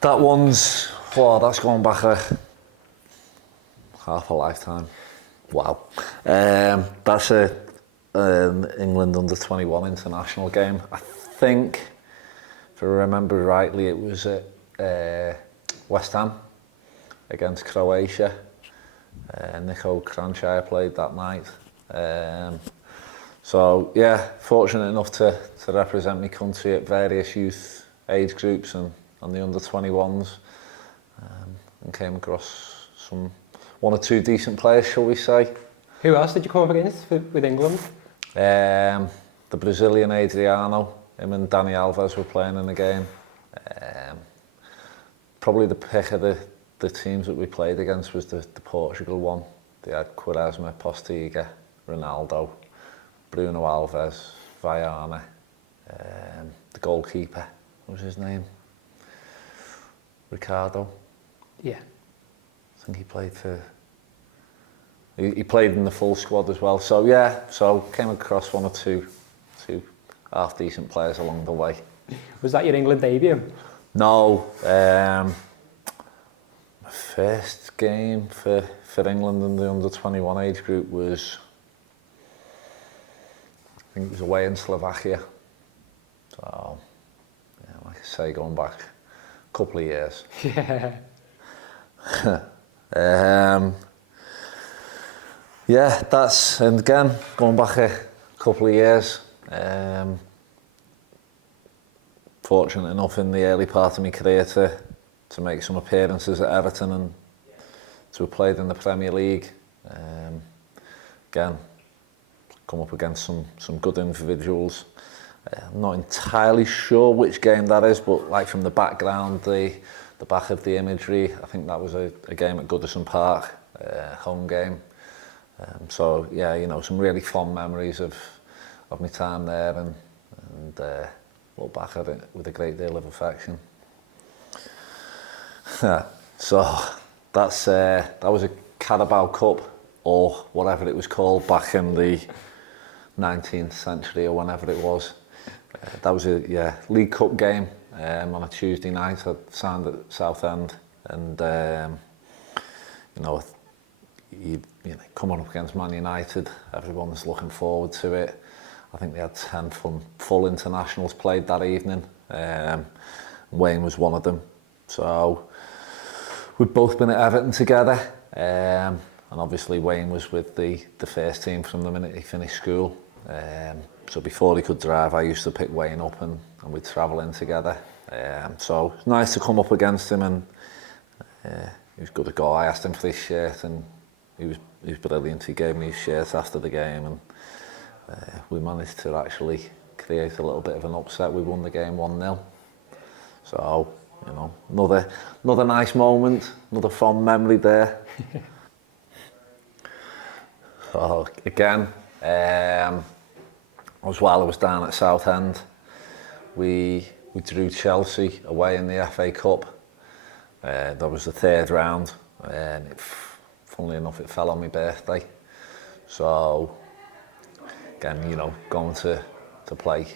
That one's, well, that's gone back half a lifetime. Wow. That's an England under-21 international game. I think, if I remember rightly, it was at West Ham against Croatia. 𝗦𝗧𝗔𝗬𝗢𝗥 played that night. So yeah, fortunate enough to represent my country at various youth age groups and the under-21s, and came across one or two decent players, shall we say. Who else did you come up against with England? The Brazilian Adriano, him and Dani Alves were playing in the game. Probably the pick of the teams that we played against was the Portugal one. They had 𝗦𝗧𝗣𝗣𝗢𝗥𝗧, Postiga, Ronaldo, Bruno Alves, 𝗬𝗢𝗨𝗣𝗣𝗢𝗥, the goalkeeper, what was his name? Ricardo. Yeah. I think he played for... He played in the full squad as well. So yeah, came across one or two half-decent players along the way. Was that your England debut? No. My first game for England in the under-21 age group was... I think it was away in Slovakia. So, yeah, like I say, going back a couple of years. Yeah. Yeah, and again, going back a couple of years. Fortunate enough in the early part of my career to make some appearances at Everton and to have played in the Premier League. Again, come up against some good individuals. I'm not entirely sure which game that is, but like from the background, the back of the imagery, I think that was a game at 𝗬𝗢𝗨𝗥𝗧, home game. So yeah, you know, some really fond memories of my time there, and look back at it with a great deal of affection. So that was a Carabao Cup, or whatever it was called back in the 19th century or whenever it was. That was a League Cup game on a Tuesday night. I signed at Southend, and you know, coming up against Man United, everyone's looking forward to it. I think they had 10 full internationals played that evening. Wayne was one of them. So we'd both been at Everton together, and obviously Wayne was with the first team from the minute he finished school. So before he could drive, I used to pick Wayne up and we'd travel in together. So it's nice to come up against him, and he was good at goal. I asked him for his shirt, and he was brilliant. He gave me his shirt after the game, and we managed to actually create a little bit of an upset. We won the game 1-0. So, you know, another nice moment, another fond memory there. So again, while I was down at Southend, we drew Chelsea away in the FA Cup. That was the third round, and funnily enough, it fell on my birthday. So again, you know, going to play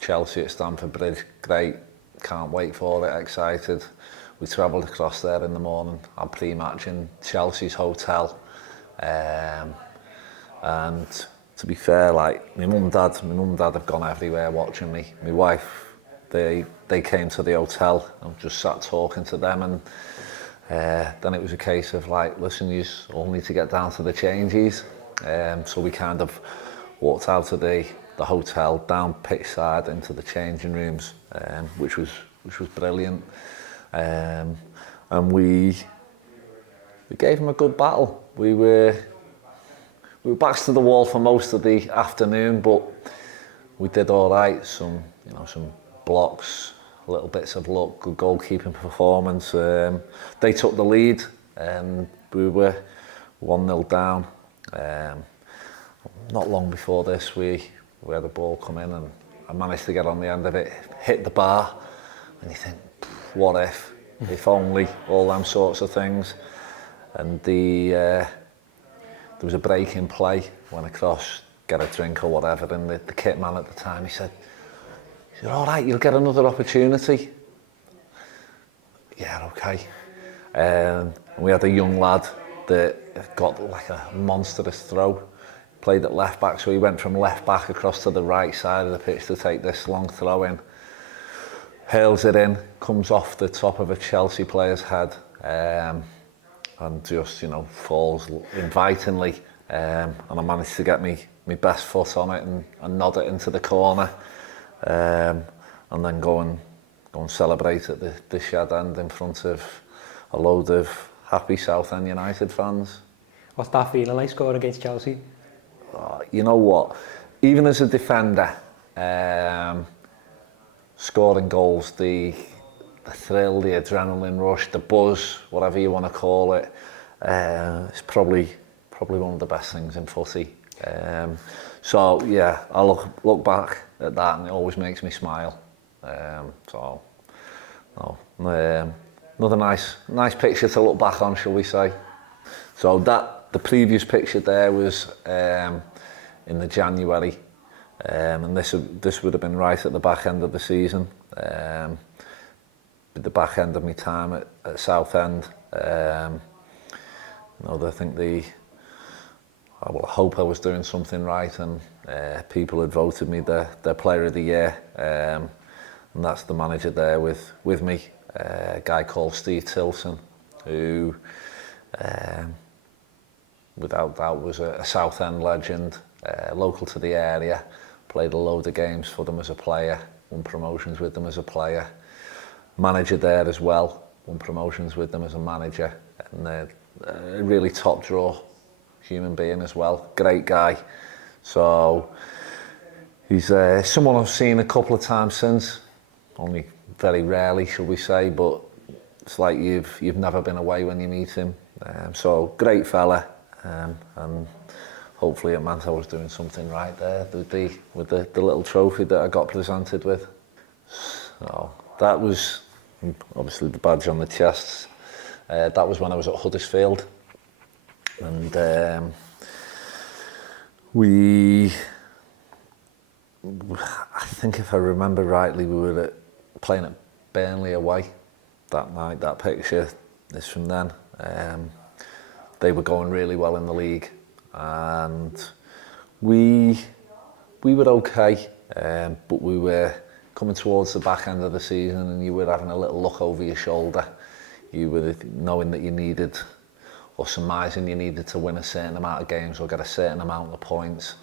Chelsea at Stamford Bridge, great, can't wait for it, excited. We travelled across there in the morning, had pre-match in Chelsea's hotel, and to be fair, like my mum and dad have gone everywhere watching me. My wife, they came to the hotel and just sat talking to them, and then it was a case of like, listen, you all need to get down to the changes. So we kind of walked out of the hotel, down pitch side into the changing rooms, which was brilliant. And we gave them a good battle. We were backs to the wall for most of the afternoon, but we did all right. Some blocks, little bits of luck, good goalkeeping performance. They took the lead, and we were 1-0 down. Not long before this, we had the ball come in, and I managed to get on the end of it, hit the bar, and you think, what if only, all them sorts of things. And there was a break in play, went across, get a drink or whatever, and the kit man at the time, he said, He said, all right, you'll get another opportunity. Yeah, okay. We had a young lad that got like a monstrous throw. Played at left back, so he went from left back across to the right side of the pitch to take this long throw in. Hurls it in, comes off the top of a Chelsea player's head, and just, you know, falls invitingly. And I managed to get my best foot on it and nod it into the corner, and then go and celebrate at the shed end in front of a load of happy Southend United fans. What's that feeling like, scoring against Chelsea? You know what? Even as a defender, scoring goals, the thrill, the adrenaline rush, the buzz, whatever you want to call it, it's probably one of the best things in footy. So yeah, I look back at that and it always makes me smile. Another nice picture to look back on, shall we say. So the previous picture there was in the January, and this would have been right at the back end of the season, at the back end of my time at Southend. I think I hope I was doing something right, and people had voted me their player of the year, and that's the manager there with me, a guy called 𝗬𝗢𝗡𝗘𝗥𝗧, who without doubt was a Southend legend, local to the area, played a load of games for them as a player, won promotions with them as a player, manager there as well, won promotions with them as a manager, and a really top draw human being as well, great guy. So he's someone I've seen a couple of times since, only very rarely, shall we say, but it's like you've never been away when you meet him. So great fella, and hopefully it meant I was doing something right there with the little trophy that I got presented with. So that was obviously the badge on the chest. That was when I was at Huddersfield, and I think if I remember rightly, we were playing at Burnley away that night. That picture is from then. They were going really well in the league, and we were okay, but we were coming towards the back end of the season, and you were having a little look over your shoulder. You were knowing that you needed, or surmising you needed, to win a certain amount of games or get a certain amount of points.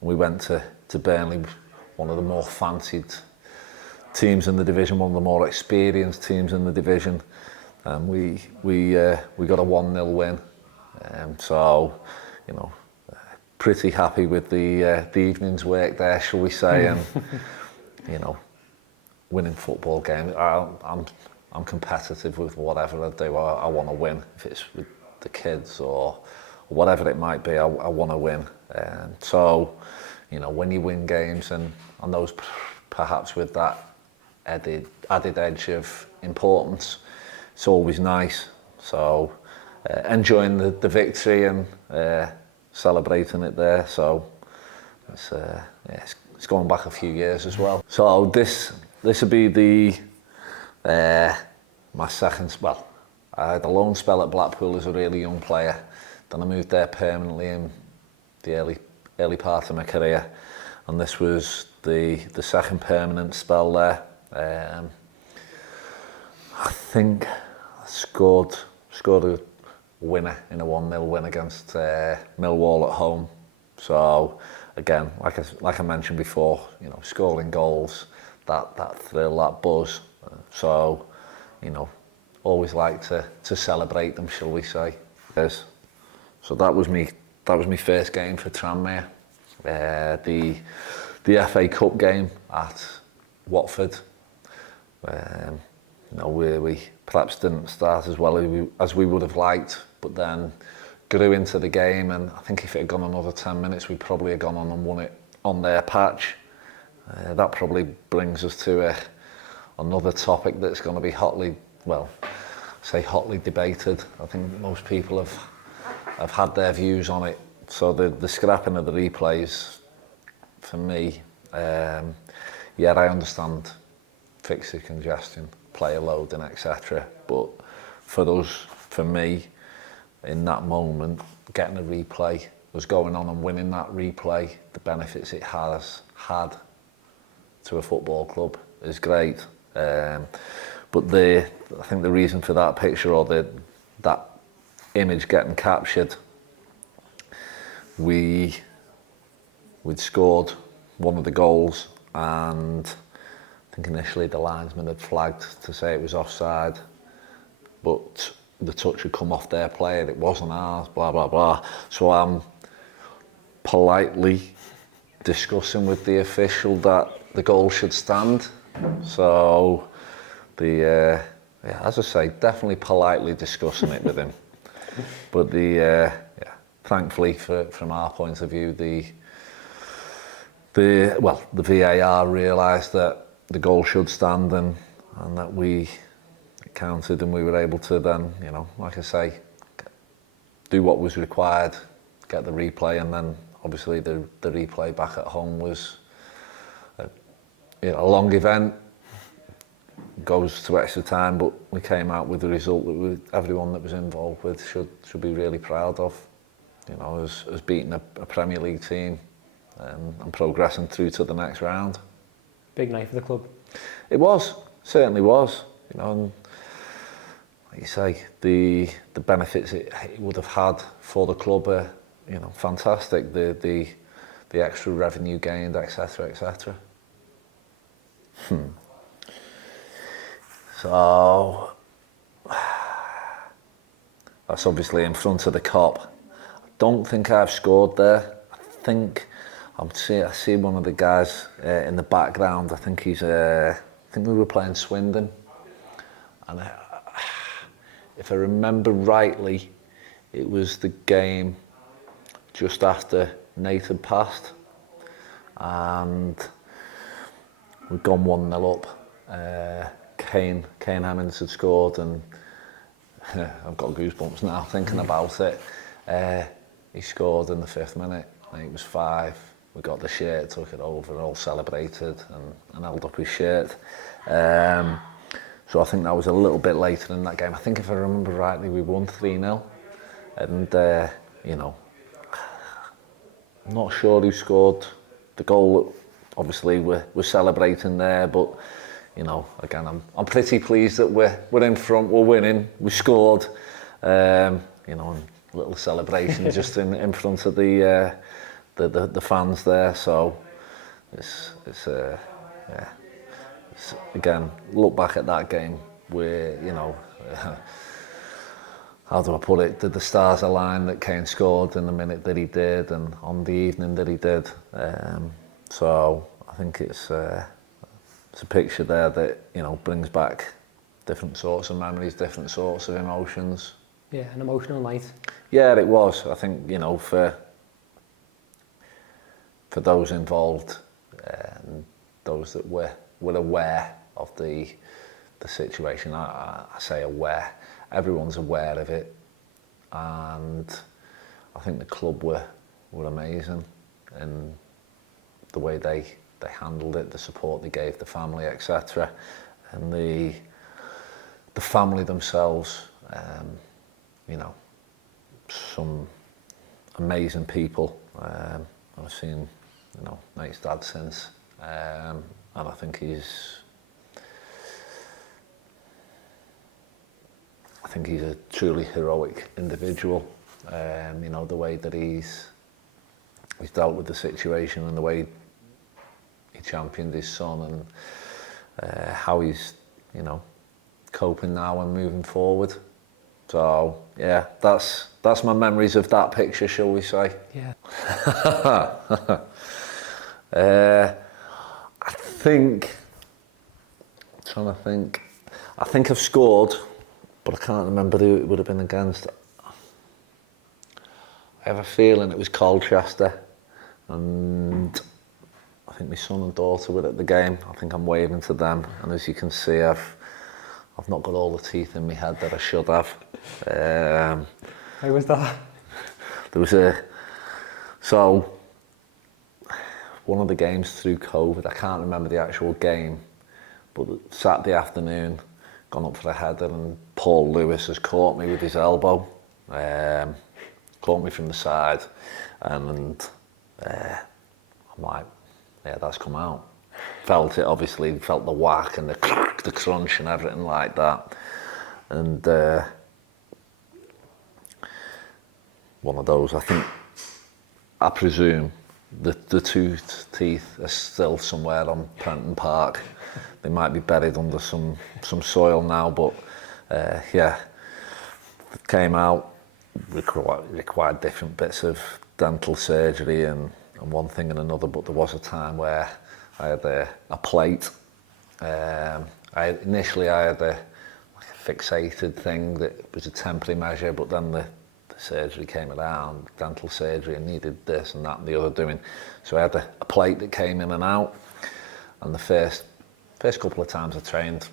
We went to Burnley, one of the more fancied teams in the division, one of the more experienced teams in the division, and we got a 1-0 win. So, you know, pretty happy with the evening's work there, shall we say, and you know, winning football games. I'm competitive with whatever I do. I want to win. If it's with the kids or whatever it might be, I want to win. So, you know, when you win games, and those perhaps with that added edge of importance, it's always nice. So, enjoying the victory and celebrating it there. So, it's going back a few years as well. So this would be my second spell. I had a loan spell at Blackpool as a really young player. Then I moved there permanently in the early part of my career, and this was the second permanent spell there. I think I scored a winner in a 1-0 win against Millwall at home. So again, like I mentioned before, you know, scoring goals, that thrill, that buzz. So, you know, always like to celebrate them, shall we say. So that was me first game for Tranmere. The FA Cup game at Watford. You know, we perhaps didn't start as well as we would have liked, but then grew into the game, and I think if it had gone another 10 minutes, we'd probably have gone on and won it on their patch. That probably brings us to another topic that's going to be hotly debated. I think most people have had their views on it. So the scrapping of the replays, for me, yeah, I understand fixture congestion, player loading, etc. But for me, in that moment, getting a replay, was going on and winning that replay, the benefits it has had to a football club is great. But I think the reason for that picture, or that image getting captured, we'd scored one of the goals, and I think initially the linesman had flagged to say it was offside, but the touch had come off their player, it wasn't ours, blah, blah, blah. So I'm politely discussing with the official that the goal should stand. So yeah, as I say, definitely politely discussing it with him. But thankfully from our point of view, the VAR realised that the goal should stand, and that it counted, and we were able to then, like I say, do what was required, get the replay, and then obviously the replay back at home was a long event, goes to extra time, but we came out with the result that everyone that was involved with should be really proud of. As beating a Premier League team and progressing through to the next round. Big night for the club. It was, certainly was. And like you say, the benefits it would have had for the club are, fantastic. The extra revenue gained, etc., etc. So that's obviously in front of the Kop. I don't think I've scored there. I see one of the guys in the background. I think we were playing Swindon, and if I remember rightly, it was the game just after Nate had passed, and we'd gone 1-0 up. 𝗦𝗢𝗨𝗥𝗧 had scored, and I've got goosebumps now thinking about it. He scored in the 5th minute. I think it was 5. We got the shirt, took it over, all celebrated and held up his shirt. So I think that was a little bit later in that game. I think if I remember rightly, we won 3-0. And, I'm not sure who scored the goal. Obviously, we're celebrating there, but, again, I'm pretty pleased that we're in front, we're winning, we scored. And little celebration just in front of the fans there. So it's again, look back at that game where, how do I put it, the stars aligned that Kane scored in the minute that he did, and on the evening that he did. So I think it's a picture there that, brings back different sorts of memories, different sorts of emotions. Yeah, an emotional night. Yeah, it was. I think, for those involved, those that were aware of the situation, I say aware, everyone's aware of it, and I think the club were amazing in the way they handled it, the support they gave the family, etc. And the family themselves, some amazing people. I've seen, Nate's dad since, and I think he's a truly heroic individual. The way that he's dealt with the situation, and the way he championed his son, and how he's, coping now and moving forward. So yeah, that's my memories of that picture, shall we say? Yeah. I think I've scored, but I can't remember who it would have been against. I have a feeling it was Colchester, and I think my son and daughter were at the game. I think I'm waving to them, and as you can see, I've not got all the teeth in my head that I should have. How was that? So one of the games through COVID. I can't remember the actual game, but Saturday afternoon, gone up for a header, and Paul Lewis has caught me with his elbow, caught me from the side, and I'm like, yeah, that's come out. Felt it, obviously, felt the whack and the crunch and everything like that. And one of those, I presume the two teeth are still somewhere on Prenton Park. They might be buried under some soil now, but yeah, it came out, required different bits of dental surgery and one thing and another, but there was a time where I had a plate. Initially I had a fixated thing that was a temporary measure, but then the surgery came around, dental surgery, and needed this and that and the other doing. So I had a plate that came in and out, and the first couple of times I trained,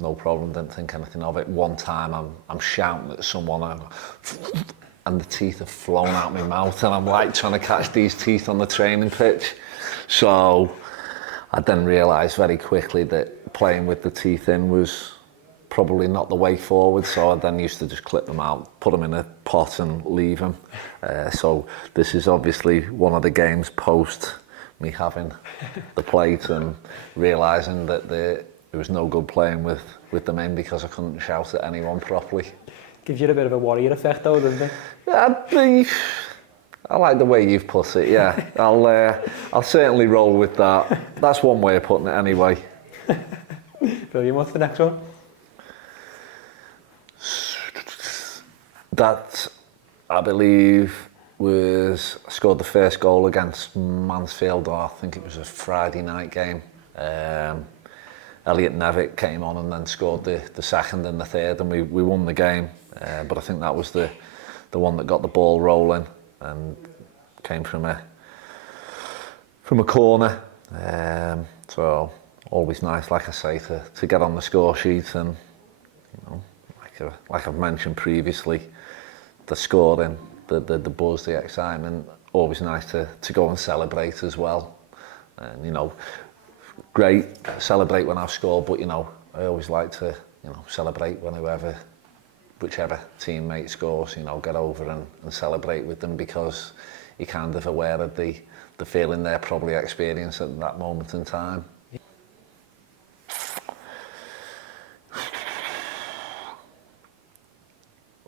no problem, didn't think anything of it. One time I'm shouting at someone, and the teeth have flown out my mouth, and I'm like trying to catch these teeth on the training pitch. So I then realised very quickly that playing with the teeth in was probably not the way forward, so I then used to just clip them out, put them in a pot and leave them. So this is obviously one of the games post me having the plate and realising that there was no good playing with them in because I couldn't shout at anyone properly. Gives you a bit of a warrior effect though, doesn't it? Yeah, I like the way you've put it, yeah. I'll certainly roll with that. That's one way of putting it anyway. Brilliant. What's the next one? That, I believe, I scored the first goal against Mansfield, or I think it was a Friday night game. 𝗬𝗢𝗨𝗥𝗧 came on and then scored the second and the third, and we won the game. But I think that was the one that got the ball rolling and came from a corner. So always nice, like I say, to get on the score sheet, and like I've mentioned previously, the scoring, the buzz, the excitement, always nice to go and celebrate as well. And great, celebrate when I've scored, but I always like to celebrate when whichever teammate scores, get over and celebrate with them, because you're kind of aware of the feeling they're probably experiencing at that moment in time.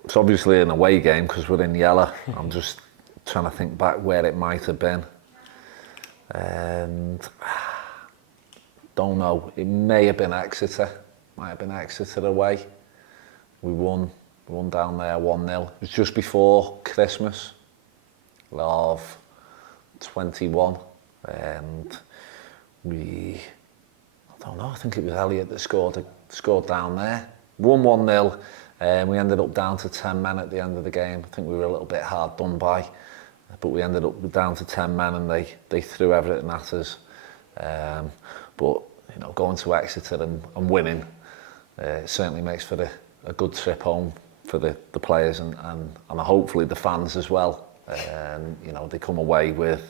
It's obviously an away game because we're in yellow. I'm just trying to think back where it might have been. And don't know, it may have been Exeter. Might have been Exeter away. We won down there 1-0. It was just before Christmas of 21. And I don't know, I think it was Elliot that scored down there. Won 1-0. We ended up down to 10 men at the end of the game. I think we were a little bit hard done by, but we ended up down to 10 men, and they threw everything at us. But going to Exeter and winning certainly makes for a good trip home for the players and hopefully the fans as well. And they come away with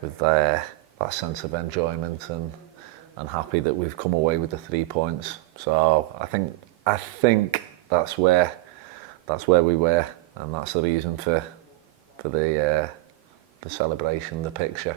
that sense of enjoyment and happy that we've come away with the 3 points. So I think that's where we were, and that's the reason for the celebration, the picture.